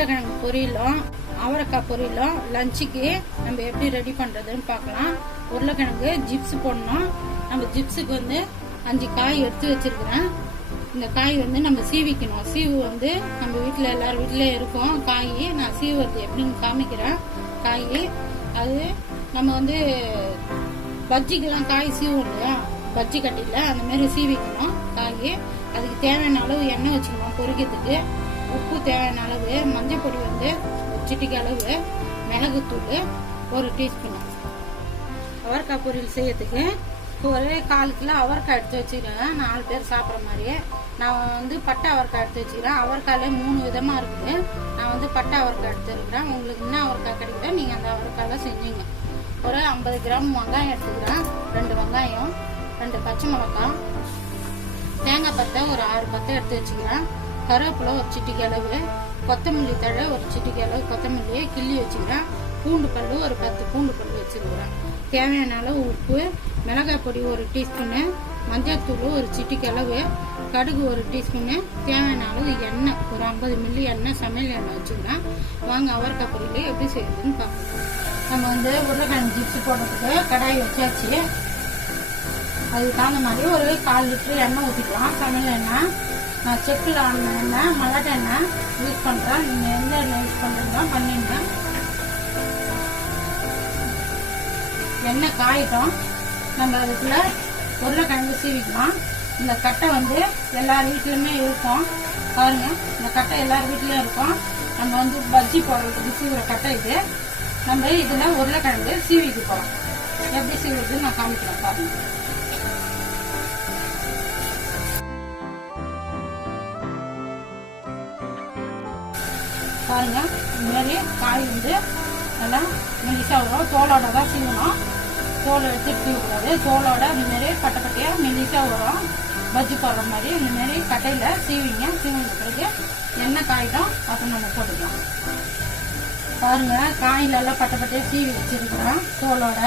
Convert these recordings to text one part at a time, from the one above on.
உருளைக்கிழங்கு பொரியலும் அவரைக்காய் பொரியலும் லஞ்சுக்கு நம்ம எப்படி ரெடி பண்ணுறதுன்னு பார்க்கலாம். உருளைக்கிழங்கு ஜிப்ஸ் போடணும். நம்ம ஜிப்ஸுக்கு 5 காய் எடுத்து வச்சிருக்கிறேன். இந்த காய் நம்ம சீவிக்கணும். சீவு நம்ம வீட்டில் எல்லாரும் வீட்டிலே இருக்கும் காய். நான் சீவுறது எப்படின்னு காமிக்கிறேன். காய் அது நம்ம பஜ்ஜிக்கெல்லாம் காய் சீவும் இல்லையா, பஜ்ஜி கட்டியில் அந்த மாதிரி சீவிக்கணும் காய். அதுக்கு தேவையான அளவு எண்ணெய் வச்சுக்கணும் பொரிக்கிறதுக்கு. உப்பு தேவையான அளவு, மஞ்சள் பொடி ஒரு சிட்டிக்கு அளவு, மிளகுத்தூள் 1 டீஸ்பூன். அவரைக்காய் பொரியல் செய்யறதுக்கு ஒரு 1/4 கிலோ அவரைக்காய் எடுத்து வச்சுக்கிறேன். 4 பேர் சாப்பிட்ற மாதிரி. நான் பட்டை அவரைக்காய் எடுத்து வச்சுக்கிறேன். அவரைக்காயில 3 விதமா இருக்குது. நான் பட்டை அவரைக்காய் எடுத்து இருக்கிறேன். உங்களுக்கு என்ன அவரைக்காய் கிடைக்குதோ நீங்க அந்த அவரைக்காயில செஞ்சீங்க. ஒரு 50 கிராம் வெங்காயம் எடுத்துக்கிறேன். 2 வெங்காயம், 2 பச்சை மிளகாய், தேங்காய் பத்தை ஒரு 6 பத்தை எடுத்து வச்சுக்கிறேன். கருவேப்பிலை ஒரு சிட்டிக்கு அளவு, கொத்தமல்லி தழை ஒரு சிட்டிக்கு அளவு கொத்தமல்லியை கிள்ளி வச்சுக்கிறேன். பூண்டு பல்லு ஒரு 10 பூண்டு பல்லு வச்சுருக்கிறேன். தேவையான அளவு உப்பு, மிளகாய் பொடி 1 டீஸ்பூனு, மஞ்சள் தூள் ஒரு சிட்டிக்கு அளவு, கடுகு 1 டீஸ்பூனு, தேவையான அளவு எண்ணெய் ஒரு 50 மில்லி எண்ணெய், சமையல் எண்ணெய் வச்சுக்கிறேன். வாங்க அவரைக்காய் பொரியல் எப்படி செய்யுதுன்னு பார்க்கலாம். நம்ம உருளைக்கிழங்கு ஜிப்ஸ் போடுறதுக்கு கடாய் வச்சாச்சு. அதுக்கு தகுந்த மாதிரி ஒரு 1/4 லிட்டர் எண்ணெய் ஊற்றிக்கலாம். சமையல் எண்ணெய் நான் செக்கில் ஆன எண்ணெய், மல்லாட்டை எண்ணெய் யூஸ் பண்ணுறேன். நீங்கள் எந்த எண்ணெய் யூஸ் பண்ணுறீங்களோ பண்ணிங்க. எண்ணெய் காயிட்டோம். நம்ம அதுக்குள்ள உருளைக்கிழங்கு சீவிக்கலாம். இந்த கட்டை எல்லார் வீட்லையுமே இருக்கும். பாருங்க, இந்த கட்டை எல்லார் வீட்லயும் இருக்கும். நம்ம பஜ்ஜி போடுறதுக்கு சீவுற கட்டை இது. நம்ம இதுல உருளைக்கிழங்கு சீவிக்கு போறோம். எப்படி சீவுறது நான் காமிக்கிறேன் பாருங்க. பாருங்க, இந்த மாதிரி காய் நல்லா மெலிசா வரும். தோலோட தான் சீவணும். தோலை எடுத்துட்டு சீவக்கூடாது. தோலோட இந்த மாதிரி பட்டை பட்டையா மெலிசா வரும். பஜ்ஜி போடுற மாதிரி இந்த மாதிரி கட்டையில சீவிங்க. சீவின பிறகு எண்ணெய் காயிடும். அப்புறம் நம்ம போட்டுக்கலாம். பாருங்க, காயில எல்லாம் பட்டை பட்டையா சீவி வச்சிருக்கிறோம். தோலோட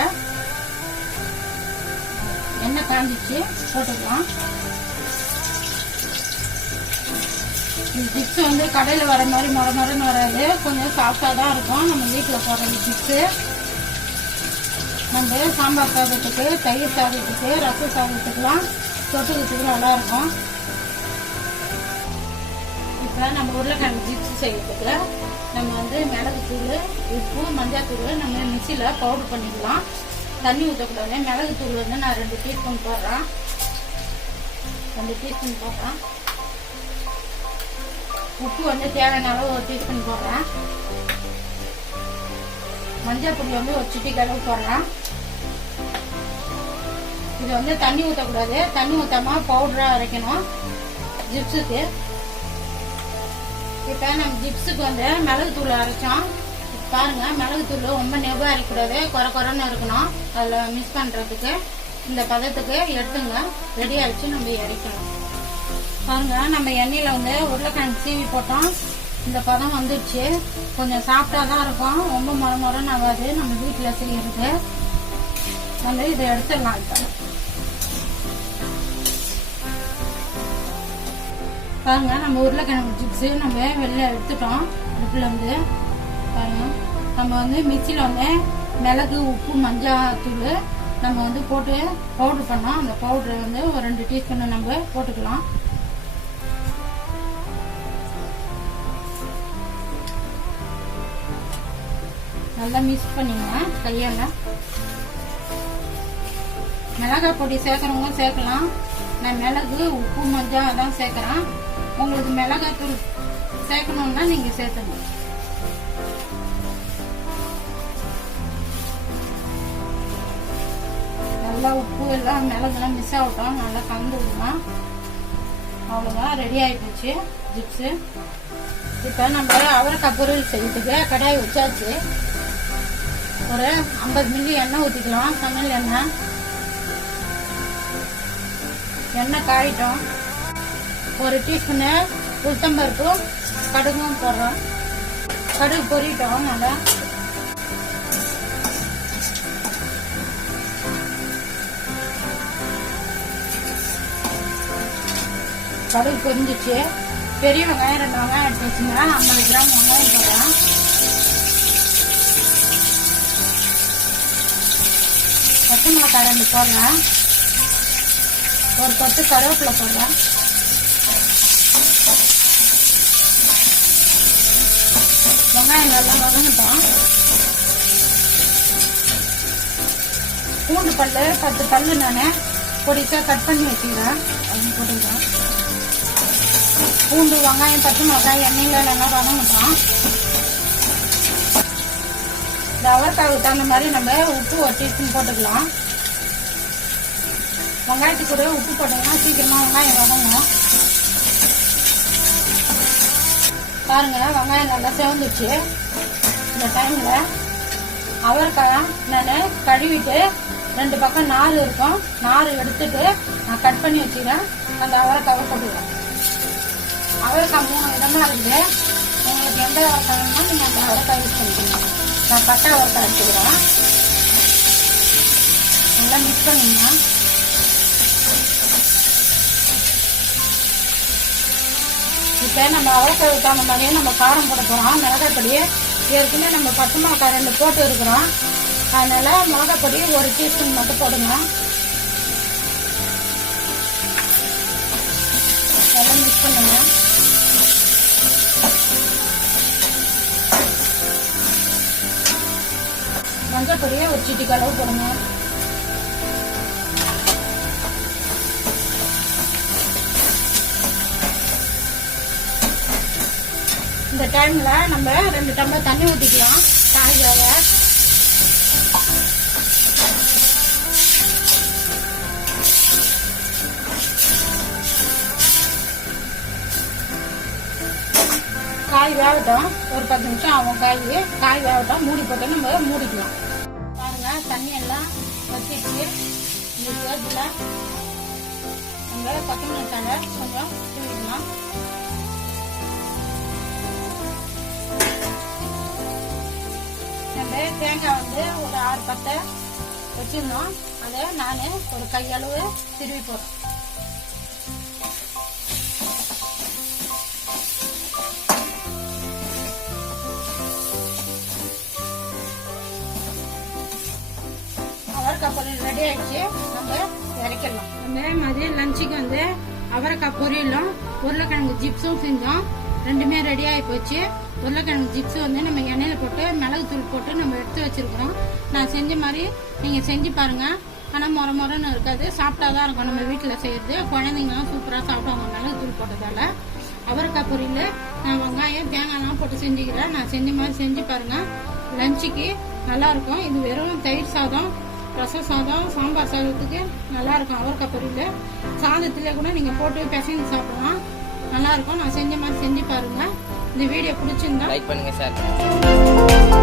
எண்ணெய் காஞ்சிச்சு, போட்டுக்கலாம். ஜிப்ஸ் கடையில் வர மாதிரி மொரன்னு வராது. கொஞ்சம் சாஃப்டா தான் இருக்கும். நம்ம வீட்டில் போடுற ஜிப்ஸு நம்ம சாம்பார் சாதத்துக்கு, தயிர் சாதத்துக்கு, ரச சாதத்துக்குலாம் தொட்டுக்கிறதுக்கு நல்லா இருக்கும். இப்போ நம்ம உருளைக்கிழங்கு ஜிப்ஸ் செய்யறதுக்கு நம்ம மிளகுத்தூள், உப்பு, மஞ்சள் தூள் நம்ம மிக்சியில் பவுடர் பண்ணிக்கலாம். தண்ணி ஊற்றக்கூடாது. மிளகுத்தூள் நான் 2 டீஸ்பூன் போடுறேன். 2 டீஸ்பூன் போடுறேன். உப்பு தேவையான அளவு 1 டீஸ்பூன் போடுறேன். மஞ்சள் பொடி 1 சிட்டிக்கு அளவு போடுறேன். இது தண்ணி ஊற்றக்கூடாது. தண்ணி ஊற்றாம பவுடரா அரைக்கணும் ஜிப்ஸுக்கு. இப்போ நம்ம ஜிப்ஸுக்கு மிளகுத்தூள் அரைச்சோம். பாருங்க, மிளகுத்தூள் ரொம்ப நெவ்வா அரைக்கூடாது. குறைன்னு இருக்கணும். அதில் மிக்ஸ் பண்ணுறதுக்கு இந்த பதத்துக்கு எடுத்துங்க. ரெடி ஆயிடுச்சு. நம்ம இறக்கணும். பாருங்க, நம்ம எண்ணெயில உருளைக்கிழங்கு சீவி போட்டோம். இந்த பதம் வந்துடுச்சு. கொஞ்சம் சாஃப்டா தான் இருக்கும். ரொம்ப மொரன்னு ஆகாது. நம்ம வீட்டில் செய்யறது. நம்ம இதை எடுத்துடலாம். இப்போ பாருங்க, நம்ம உருளைக்கிழங்கு சிப்ஸ் நம்ம வெளில எடுத்துட்டோம். அடுப்புல பாருங்க, நம்ம மிக்சியில மிளகு, உப்பு, மஞ்சள் தூள் நம்ம போட்டு பவுடர் பண்ணோம். அந்த பவுடர் ஒரு 2 டீஸ்பூன் நம்ம போட்டுக்கலாம். நல்லா மிக்ஸ் பண்ணிங்க கையால. மிளகாய் பொடி சேர்க்கறவங்க சேர்க்கலாம். நான் மிளகு, உப்பு, மஞ்சள் அதான் சேர்க்கிறேன். உங்களுக்கு மிளகாய் தூள் சேர்க்கணும்னா நீங்க சேர்த்துங்க. நல்லா உப்பு எல்லாம் மிளகுலாம் மிஸ் ஆகட்டும். நல்லா கலந்து விடலாம். அவ்வளோதான், ரெடி ஆயிடுச்சு ஜிப்ஸு. இப்போ நம்ம அவரைக்காய் பொரியல் செய்யறதுக்கு கடாய் வச்சாச்சு. ஒரு 50 மில்லி எண்ணெய் ஊற்றிக்கலாம். சமையல் எண்ணெய். எண்ணெய் காயிட்டோம். 1 டீஸ்பூனு உளுத்தம்பருப்பு, கடுகும் போடுறோம். கடுகு பொரிட்டோம் நல்லா. கடுகு பொரிஞ்சிச்சு. பெரிய வெங்காயம் 2 வெங்காயம் எடுத்து வச்சுங்க. 50 கிராம் வெங்காயம் போடுறேன். பச்சை மிளகாய் 2 போடுறேன். ஒரு கொத்து கருவேப்பிலை போடுறேன். வெங்காயம் நல்லா வதங்கட்டும். பூண்டு பல் 10 பல் நான் பொடிசா கட் பண்ணி வச்சுக்கிறேன். அது போட்டுக்கிறேன். பூண்டு வெங்காயம் பச்சை மிளகாய் எண்ணெயில் நல்லா வதங்கட்டும். இந்த அவரைக்காவுக்கு தகுந்த மாதிரி நம்ம உப்பு ஒரு டீஸ்பூன் போட்டுக்கலாம். வெங்காயத்துக்கு கூட உப்பு போட்டோம்னா சீக்கிரமா வெங்காயம் வதங்கும். பாருங்க வெங்காயம் நல்லா செவந்துச்சு. இந்த டைம்ல அவரைக்காய் நான் கழுவிட்டு 2 பக்கம் நார் இருக்கும். நார் எடுத்துட்டு நான் கட் பண்ணி வச்சுக்கிறேன். அந்த அவரைக்காவை போட்டுக்கிறேன். அவரைக்காய் 3 விதமா இருக்குது. உங்களுக்கு எந்த அவரைக்காய் வேணுமோ நீங்க அந்த அவரைக்காய் யூஸ் பண்ணிக்கணும். நான் பட்டை அவரைக்காய் எடுத்துக்கிறேன். நல்லா மிக்ஸ் பண்ணிங்க. இப்போ நம்ம அவரைக்காய் தகுந்த மாதிரியே நம்ம காரம் போட போகிறோம். மிளகாய் பொடி ஏற்கனவே நம்ம பச்சை மிளகாய் 2 போட்டு இருக்கிறோம். அதனால மிளகாய் பொடி 1 டீஸ்பூன் மட்டும் போடுங்க. நல்லா மிக்ஸ் பண்ணுங்க. மஞ்சள் பொடியை 1 சிட்டிக்கு அளவு போடுங்க. இந்த டைம்ல நம்ம 2 டம்ளர் தண்ணி ஊற்றிக்கலாம். காய்கறி காய் வேகட்டும். ஒரு 10 நிமிஷம் ஆகும். காய் வேகட்டும். மூடி போட்டு நம்ம மூடிக்கலாம். பாருங்க தண்ணி எல்லாம் வச்சிருச்சு. இந்த ஸ்டேஜ்ல நம்ம கொத்தமல்லி தழை கொஞ்சம் தூவிக்கலாம். நம்ம தேங்காய் வந்து ஒரு 6 பட்டை வச்சிருந்தோம். அதை நான் ஒரு கையளவு திருவி போடுறேன். அவரைக்காய் பொரியல் ரெடி ஆயிடுச்சு. நம்ம இறக்கலாம். நம்ம மதியம் லஞ்சுக்கு வந்து அவரைக்காய் பொரியலும் உருளைக்கிழங்கு ஜிப்ஸும் செஞ்சோம். 2மே ரெடி ஆகி போச்சு. உருளைக்கிழங்கு ஜிப்ஸ் வந்து நம்ம எண்ணெயில் போட்டு மிளகு தூள் போட்டு நம்ம எடுத்து வச்சிருக்கிறோம். நான் செஞ்ச மாதிரி நீங்கள் செஞ்சு பாருங்க. ஆனால் முறைன்னு இருக்காது. சாப்பிட்டாதான் இருக்கும். நம்ம வீட்டில் செய்யறது குழந்தைங்களாம் சூப்பராக சாப்பிடுவாங்க மிளகு தூள் போட்டதால. அவரைக்காய் பொரியல் நான் வெங்காயம் தேங்காய்லாம் போட்டு செஞ்சுக்கிறேன். நான் செஞ்ச மாதிரி செஞ்சு பாருங்க. லஞ்சுக்கு நல்லா இருக்கும். இது வெறும் தயிர் சாதம், ரசம் சாதம், சாம்பார் சாதத்துக்கு நல்லா இருக்கும். அவரைக்காய் பொரியல் சாதத்துல கூட நீங்க போட்டு பிசைஞ்சு சாப்பிடலாம். நல்லா இருக்கும். நான் செஞ்ச மாதிரி செஞ்சு பாருங்க. இந்த வீடியோ பிடிச்சிருந்தா லைக் பண்ணுங்க சார்.